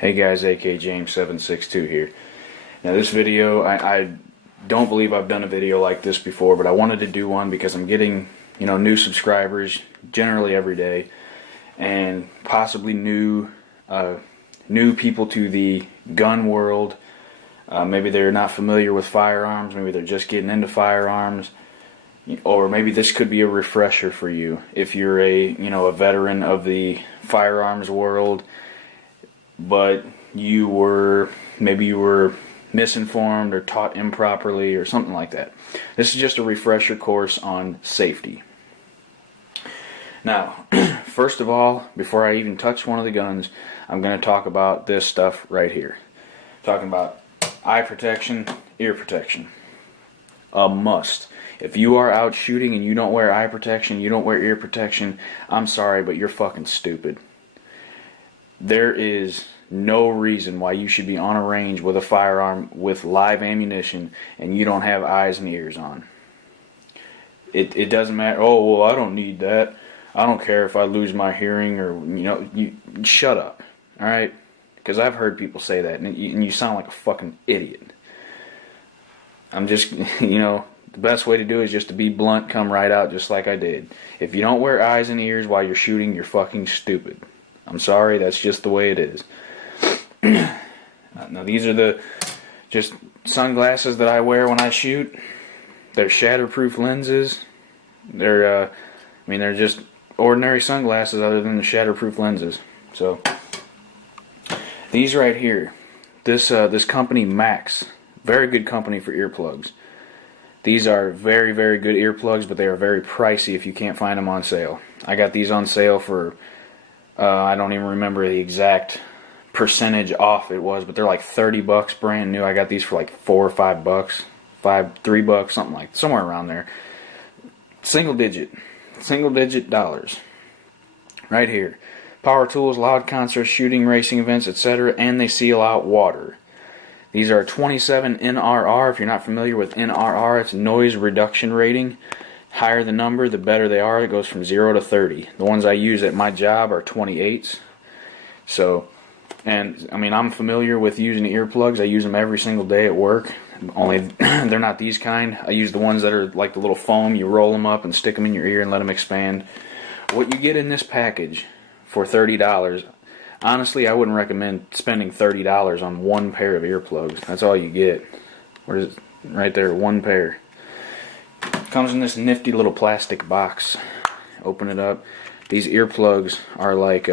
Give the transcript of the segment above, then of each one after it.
Hey guys, AK James762 here. Now this video, I don't believe I've done a video like this before, but I wanted to do one because I'm getting, new subscribers generally every day, and possibly new people to the gun world. Maybe they're not familiar with firearms, maybe they're just getting into firearms, or maybe this could be a refresher for you if you're a veteran of the firearms world, but you were misinformed or taught improperly or something like that. This is just a refresher course on safety. Now, first of all, before I even touch one of the guns, I'm going to talk about this stuff right here. Talking about eye protection, ear protection. A must. If you are out shooting and you don't wear eye protection, you don't wear ear protection, I'm sorry, but you're fucking stupid. There is no reason why you should be on a range with a firearm with live ammunition and you don't have eyes and ears on. It doesn't matter. Oh, well, I don't need that. I don't care if I lose my hearing, or you shut up. All right? Because I've heard people say that and you sound like a fucking idiot. I'm just, the best way to do it is just to be blunt, come right out just like I did. If you don't wear eyes and ears while you're shooting, you're fucking stupid. I'm sorry, that's just the way it is. Now these are just sunglasses that I wear when I shoot. They're shatterproof lenses. They're just ordinary sunglasses other than the shatterproof lenses. So these right here, this company Max, very good company for earplugs. These are very, very good earplugs, but they are very pricey if you can't find them on sale. I got these on sale for I don't even remember the exact percentage off it was, but they're like $30 brand new. I got these for like $4 or $5, $3, somewhere around there. Single digit dollars. Right here. Power tools, loud concerts, shooting, racing events, etc., and they seal out water. These are 27 NRR. If you're not familiar with NRR, it's noise reduction rating. Higher the number, the better they are. It goes from 0 to 30. The ones I use at my job are 28s. So, I'm familiar with using earplugs. I use them every single day at work. Only they're not these kind. I use the ones that are like the little foam. You roll them up and stick them in your ear and let them expand. What you get in this package for $30, honestly, I wouldn't recommend spending $30 on one pair of earplugs. That's all you get. Where is it? Right there, one pair. Comes in this nifty little plastic box. Open it up. These earplugs are like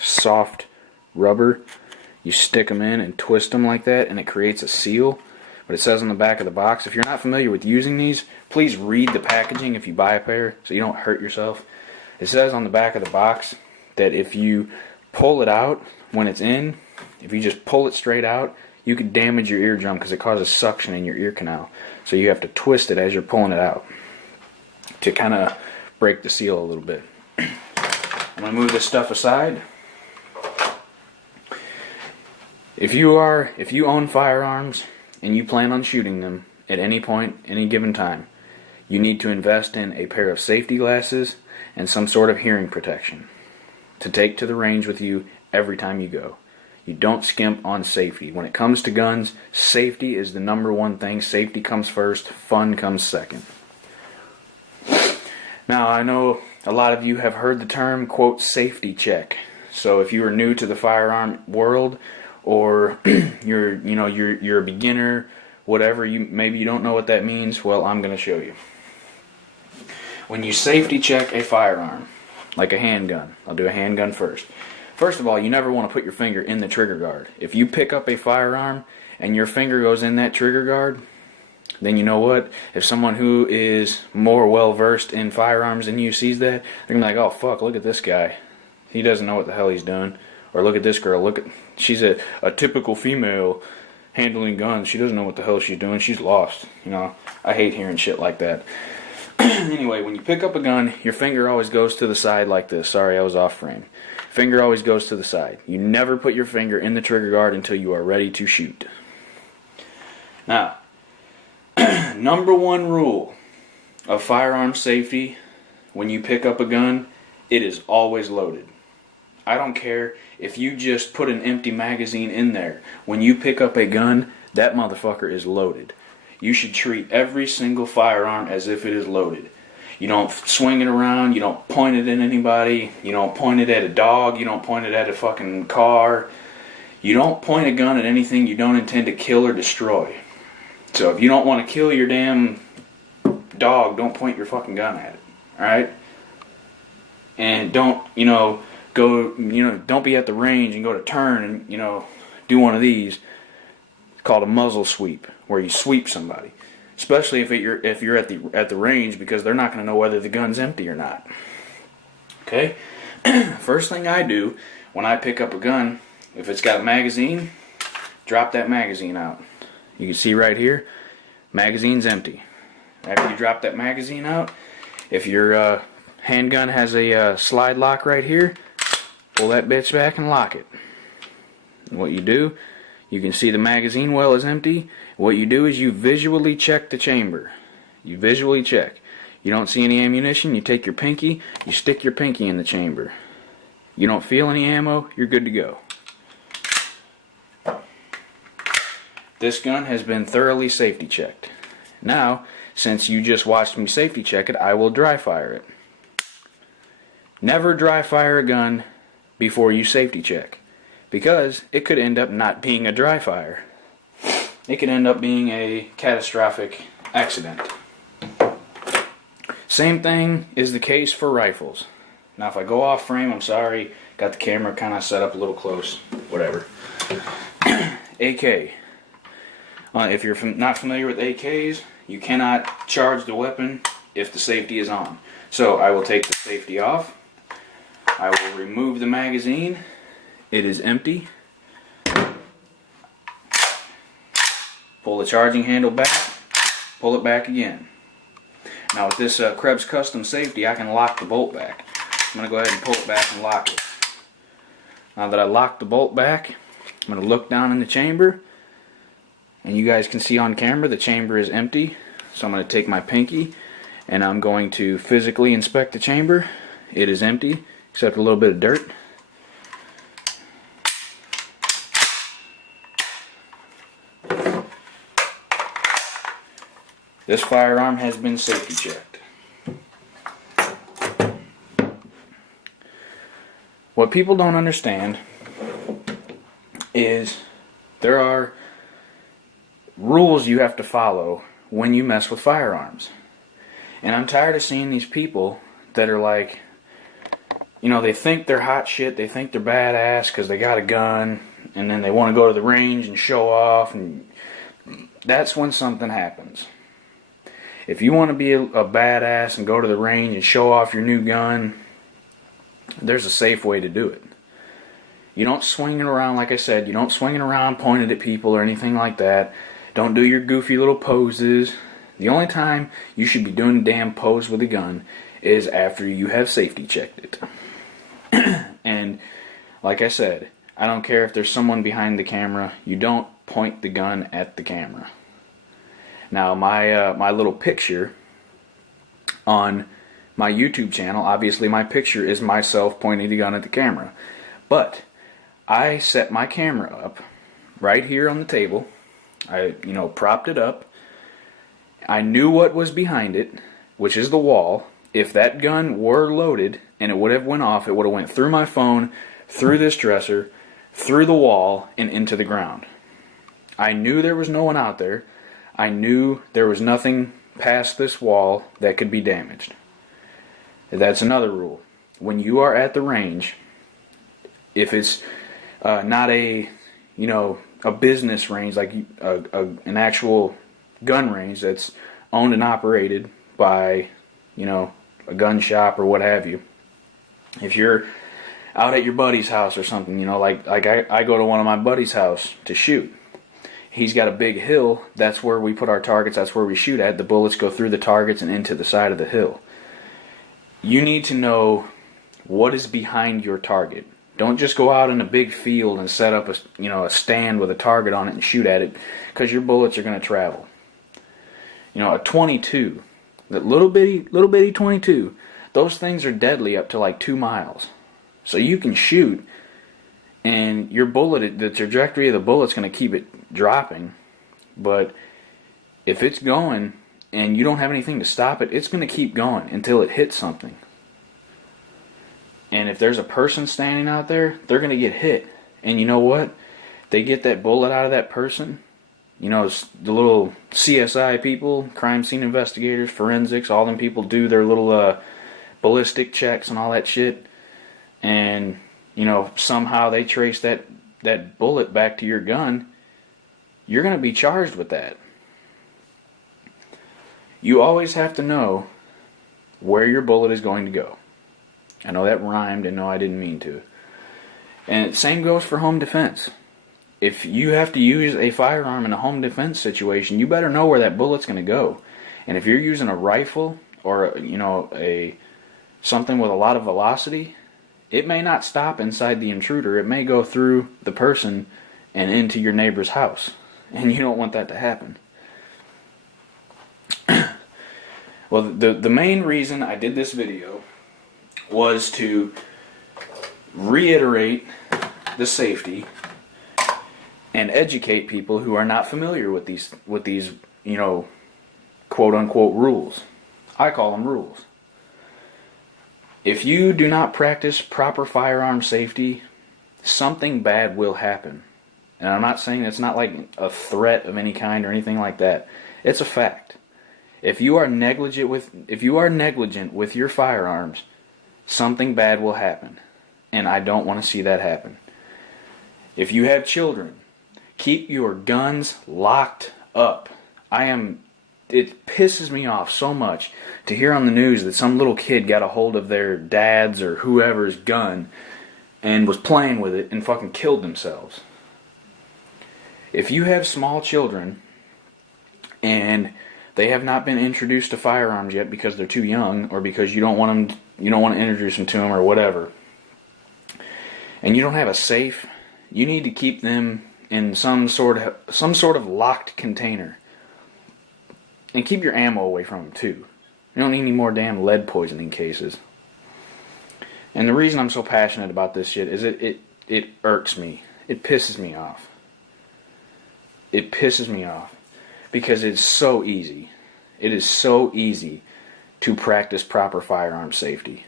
soft rubber. You stick them in and twist them like that, and it creates a seal. But it says on the back of the box, if you're not familiar with using these, please read the packaging if you buy a pair so you don't hurt yourself. It says on the back of the box that if you pull it out when it's in, if you just pull it straight out, you could damage your eardrum because it causes suction in your ear canal. So you have to twist it as you're pulling it out to kind of break the seal a little bit. I'm going to move this stuff aside. If you own firearms and you plan on shooting them at any point, any given time, you need to invest in a pair of safety glasses and some sort of hearing protection to take to the range with you every time you go. You don't skimp on safety. When it comes to guns, safety is the number one thing. Safety comes first, fun comes second. Now, I know a lot of you have heard the term, quote, safety check. So if you are new to the firearm world, or you're a beginner, whatever, maybe you don't know what that means, well, I'm going to show you. When you safety check a firearm, like a handgun, I'll do a handgun first. First of all, you never want to put your finger in the trigger guard. If you pick up a firearm and your finger goes in that trigger guard, then you know what? If someone who is more well-versed in firearms than you sees that, they're going to be like, oh, fuck, look at this guy. He doesn't know what the hell he's doing. Or look at this girl. She's a typical female handling guns. She doesn't know what the hell she's doing. She's lost. I hate hearing shit like that. Anyway, when you pick up a gun, your finger always goes to the side like this. Sorry, I was off frame. Finger always goes to the side. You never put your finger in the trigger guard until you are ready to shoot. Now, number one rule of firearm safety, when you pick up a gun, it is always loaded. I don't care if you just put an empty magazine in there. When you pick up a gun, that motherfucker is loaded. You should treat every single firearm as if it is loaded. You don't swing it around, you don't point it at anybody, you don't point it at a dog, you don't point it at a fucking car. You don't point a gun at anything you don't intend to kill or destroy. So if you don't want to kill your damn dog, don't point your fucking gun at it. Alright? And don't, don't be at the range and go to turn and, do one of these. It's called a muzzle sweep, where you sweep somebody. Especially if you're at the range, because they're not going to know whether the gun's empty or not. Okay? First thing I do when I pick up a gun, if it's got a magazine, drop that magazine out. You can see right here, magazine's empty. After you drop that magazine out, if your handgun has a slide lock right here, pull that bitch back and lock it. And what you do, you can see the magazine well is empty. What you do is you visually check the chamber. You visually check. You don't see any ammunition, you take your pinky, you stick your pinky in the chamber. You don't feel any ammo, you're good to go. This gun has been thoroughly safety checked. Now, since you just watched me safety check it, I will dry fire it. Never dry fire a gun before you safety check, because it could end up not being a dry fire. It could end up being a catastrophic accident. Same thing is the case for rifles. Now if I go off frame, I'm sorry, got the camera kind of set up a little close, whatever. AK. If you're not familiar with AKs, you cannot charge the weapon if the safety is on. So I will take the safety off. I will remove the magazine. It is empty. Pull the charging handle back. Pull it back again. Now with this Krebs Custom Safety, I can lock the bolt back. I'm going to go ahead and pull it back and lock it. Now that I locked the bolt back, I'm going to look down in the chamber. And you guys can see on camera the chamber is empty. So I'm going to take my pinky and I'm going to physically inspect the chamber. It is empty, except a little bit of dirt. This firearm has been safety checked. What people don't understand is there are rules you have to follow when you mess with firearms. And I'm tired of seeing these people that are like, they think they're hot shit, they think they're badass because they got a gun, and then they want to go to the range and show off, and that's when something happens. If you want to be a badass and go to the range and show off your new gun, there's a safe way to do it. You don't swing it around, like I said, you don't swing it around pointed at people or anything like that. Don't do your goofy little poses. The only time you should be doing a damn pose with a gun is after you have safety checked it. And like I said, I don't care if there's someone behind the camera, you don't point the gun at the camera. Now my little picture on my YouTube channel, obviously my picture is myself pointing the gun at the camera. But I set my camera up right here on the table. I propped it up. I knew what was behind it, which is the wall. If that gun were loaded and it would have went off, it would have went through my phone, through this dresser, through the wall, and into the ground. I knew there was no one out there. I knew there was nothing past this wall that could be damaged. That's another rule. When you are at the range, if it's not a business range, like an actual gun range that's owned and operated by, a gun shop or what have you. If you're out at your buddy's house or something, like I go to one of my buddy's house to shoot. He's got a big hill. That's where we put our targets. That's where we shoot at. The bullets go through the targets and into the side of the hill. You need to know what is behind your target. Don't just go out in a big field and set up a stand with a target on it and shoot at it, because your bullets are going to travel. A 22, that little bitty 22, those things are deadly up to like 2 miles. So you can shoot, and your bullet, the trajectory of the bullet's going to keep it dropping. But if it's going and you don't have anything to stop it, it's going to keep going until it hits something. And if there's a person standing out there, they're going to get hit. And you know what? They get that bullet out of that person. You know, the little CSI people, crime scene investigators, forensics, all them people do their little ballistic checks and all that shit. And, you know, somehow they trace that bullet back to your gun. You're going to be charged with that. You always have to know where your bullet is going to go. I know that rhymed, and no, I didn't mean to. And the same goes for home defense. If you have to use a firearm in a home defense situation, you better know where that bullet's going to go. And if you're using a rifle or, you know, something with a lot of velocity, it may not stop inside the intruder. It may go through the person and into your neighbor's house. And you don't want that to happen. Well, the main reason I did this video was to reiterate the safety and educate people who are not familiar with these, you know, quote unquote rules. I call them rules. If you do not practice proper firearm safety, something bad will happen. And I'm not saying it's not like a threat of any kind or anything like that. It's a fact. If you are negligent with your firearms, something bad will happen. And I don't want to see that happen. If you have children, keep your guns locked up. It pisses me off so much to hear on the news that some little kid got a hold of their dad's or whoever's gun and was playing with it and fucking killed themselves. If you have small children and they have not been introduced to firearms yet because they're too young, or because you don't want to introduce them to them, or whatever, and you don't have a safe, you need to keep them in some sort of locked container. And keep your ammo away from them too. You don't need any more damn lead poisoning cases. And the reason I'm so passionate about this shit is it irks me. It pisses me off. It pisses me off. Because it's so easy. It is so easy to practice proper firearm safety.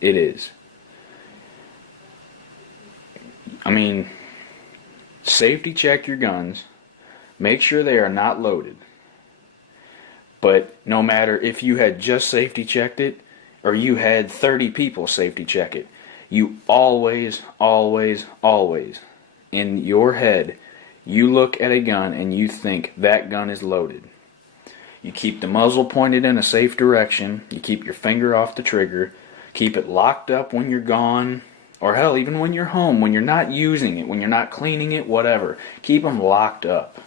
It is. I mean, safety check your guns. Make sure they are not loaded. But no matter if you had just safety checked it, or you had 30 people safety check it, you always, always, always, in your head, you look at a gun and you think that gun is loaded. You keep the muzzle pointed in a safe direction. You keep your finger off the trigger. Keep it locked up when you're gone. Or hell, even when you're home, when you're not using it, when you're not cleaning it, whatever. Keep them locked up.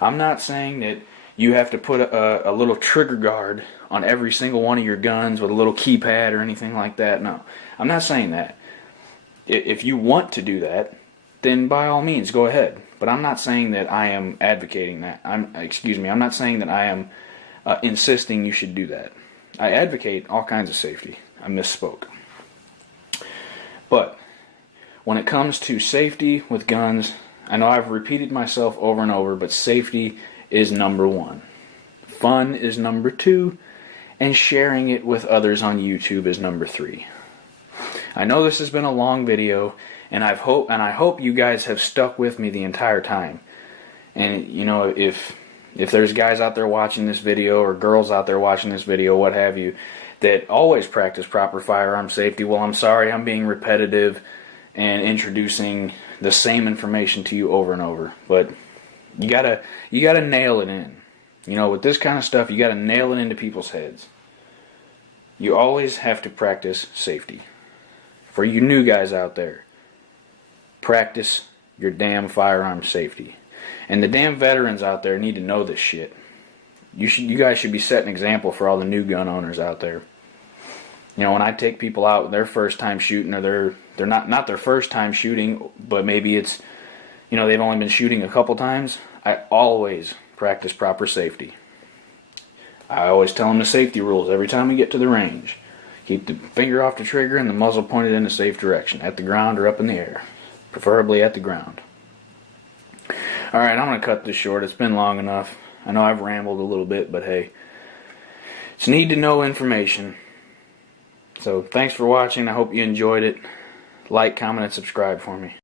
I'm not saying that you have to put a little trigger guard on every single one of your guns with a little keypad or anything like that. No, I'm not saying that. If you want to do that, then by all means, go ahead. But I'm not saying that I am advocating that. I'm not saying that I am insisting you should do that. I advocate all kinds of safety. I misspoke. But when it comes to safety with guns, I know I've repeated myself over and over, but safety is number one. Fun is number two, and sharing it with others on YouTube is number three. I know this has been a long video, and I hope you guys have stuck with me the entire time. And you know, if there's guys out there watching this video, or girls out there watching this video, what have you, that always practice proper firearm safety, well, I'm sorry I'm being repetitive and introducing the same information to you over and over. But you gotta nail it in. You know, with this kind of stuff, you gotta nail it into people's heads. You always have to practice safety. For you new guys out there, practice your damn firearm safety. And the damn veterans out there need to know this shit. You guys should be setting an example for all the new gun owners out there. You know, when I take people out their first time shooting, or they're not their first time shooting, but maybe it's, you know, they've only been shooting a couple times, I always practice proper safety. I always tell them the safety rules every time we get to the range. Keep the finger off the trigger and the muzzle pointed in a safe direction, at the ground or up in the air. Preferably at the ground. Alright, I'm going to cut this short. It's been long enough. I know I've rambled a little bit, but hey, it's need to know information. So thanks for watching. I hope you enjoyed it. Like, comment, and subscribe for me.